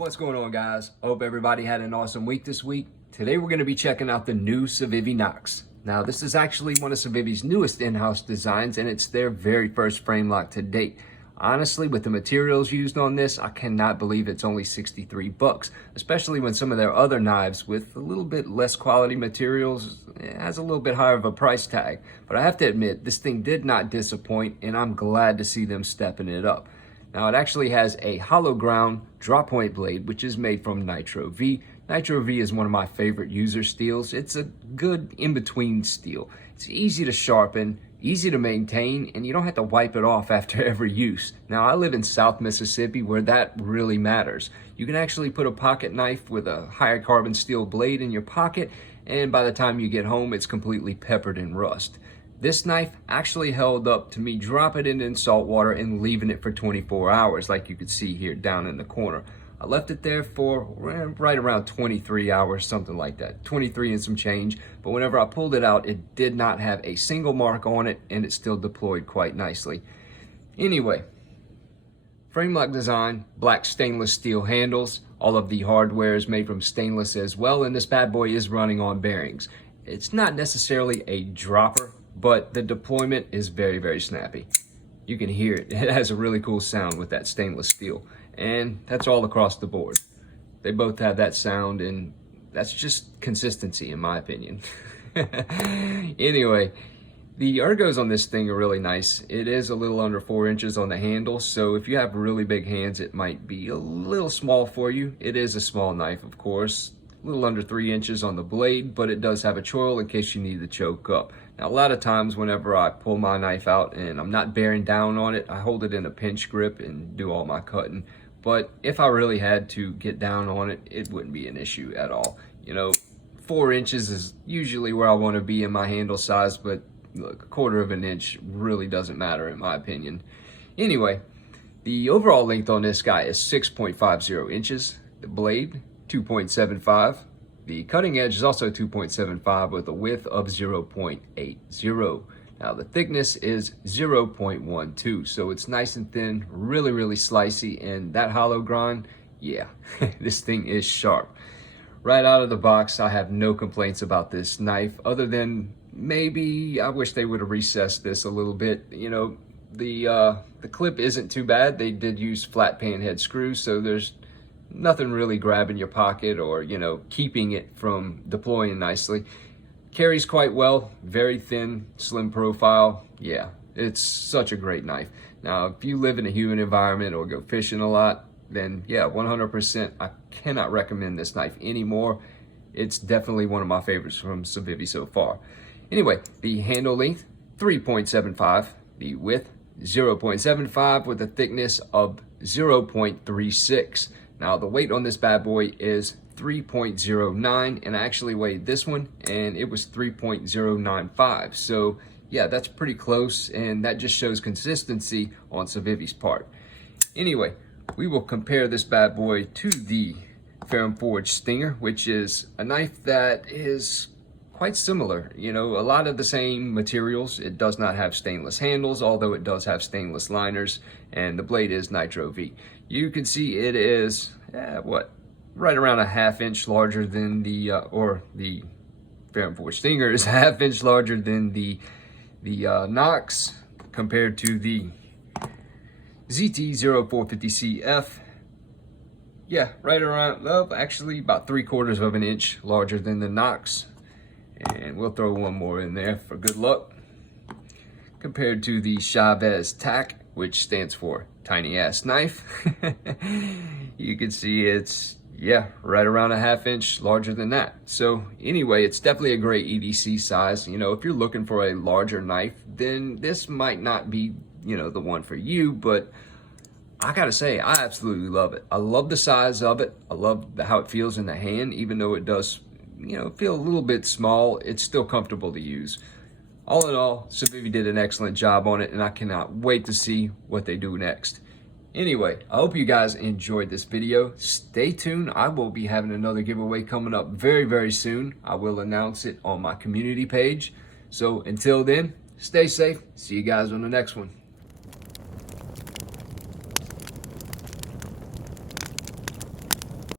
What's going on, guys? Hope everybody had an awesome week this week. Today we're going to be checking out the new Civivi Nox. Now this is actually one of Civivi's newest in-house designs, and it's their very first frame lock to date. Honestly, with the materials used on this, I cannot believe it's only 63 bucks, especially when some of their other knives with a little bit less quality materials has a little bit higher of a price tag. But I have to admit, this thing did not disappoint, and I'm glad to see them stepping it up. Now it actually has a hollow ground drop point blade, which is made from Nitro-V. Nitro-V is one of my favorite user steels. It's a good in-between steel. It's easy to sharpen, easy to maintain, and you don't have to wipe it off after every use. Now I live in South Mississippi where that really matters. You can actually put a pocket knife with a higher carbon steel blade in your pocket, and by the time you get home, it's completely peppered in rust. This knife actually held up to me dropping it in salt water and leaving it for 24 hours, like you could see here down in the corner. I left it there for right around 23 hours, something like that, 23 and some change. But whenever I pulled it out, it did not have a single mark on it, and it still deployed quite nicely. Anyway, frame lock design, black stainless steel handles. All of the hardware is made from stainless as well, and this bad boy is running on bearings. It's not necessarily a dropper, but the deployment is very, very snappy. You can hear it. It has a really cool sound with that stainless steel. And that's all across the board. They both have that sound, and that's just consistency in my opinion. Anyway, the ergos on this thing are really nice. It is a little under 4 inches on the handle, so if you have really big hands, it might be a little small for you. It is a small knife, of course. A little under 3 inches on the blade, but it does have a choil in case you need to choke up. Now, a lot of times whenever I pull my knife out and I'm not bearing down on it, I hold it in a pinch grip and do all my cutting. But if I really had to get down on it, it wouldn't be an issue at all. You know, 4 inches is usually where I want to be in my handle size, but look, 1/4 of an inch really doesn't matter in my opinion. Anyway, the overall length on this guy is 6.50 inches. The blade, 2.75. The cutting edge is also 2.75 with a width of 0.80. Now the thickness is 0.12, so it's nice and thin, really, really slicey, and that hollow grind, yeah, this thing is sharp. Right out of the box, I have no complaints about this knife, other than maybe I wish they would have recessed this a little bit. You know, the clip isn't too bad. They did use flat pan head screws, so there's nothing really grabbing your pocket or, you know, keeping it from deploying nicely. Carries quite well, very thin, slim profile. Yeah, it's such a great knife. Now, if you live in a humid environment or go fishing a lot, then yeah, 100%, I cannot recommend this knife anymore. It's definitely one of my favorites from Civivi so far. Anyway, the handle length, 3.75. The width, 0.75 with a thickness of 0.36. Now the weight on this bad boy is 3.09, and I actually weighed this one and it was 3.095. So yeah, that's pretty close, and that just shows consistency on Civivi's part. Anyway, we will compare this bad boy to the Ferrum Forge Stinger, which is a knife that is quite similar. You know, a lot of the same materials. It does not have stainless handles, although it does have stainless liners, and the blade is Nitro-V. You can see it is, right around a 1/2 inch larger than the, the Ferrum Forge Stinger is a 1/2 inch larger than the Nox compared to the ZT0450CF. Yeah, right around, well, actually about 3/4 of an inch larger than the Nox. And we'll throw one more in there for good luck. Compared to the Chavez TAC, which stands for tiny ass knife. You can see it's, yeah, right around a 1/2 inch larger than that. So anyway, it's definitely a great EDC size. You know, if you're looking for a larger knife, then this might not be, you know, the one for you, but I gotta say, I absolutely love it. I love the size of it. I love how it feels in the hand, even though it does, you know, feel a little bit small. It's still comfortable to use. All in all, Civivi did an excellent job on it, and I cannot wait to see what they do next. Anyway, I hope you guys enjoyed this video. Stay tuned. I will be having another giveaway coming up very, very soon. I will announce it on my community page. So until then, stay safe. See you guys on the next one.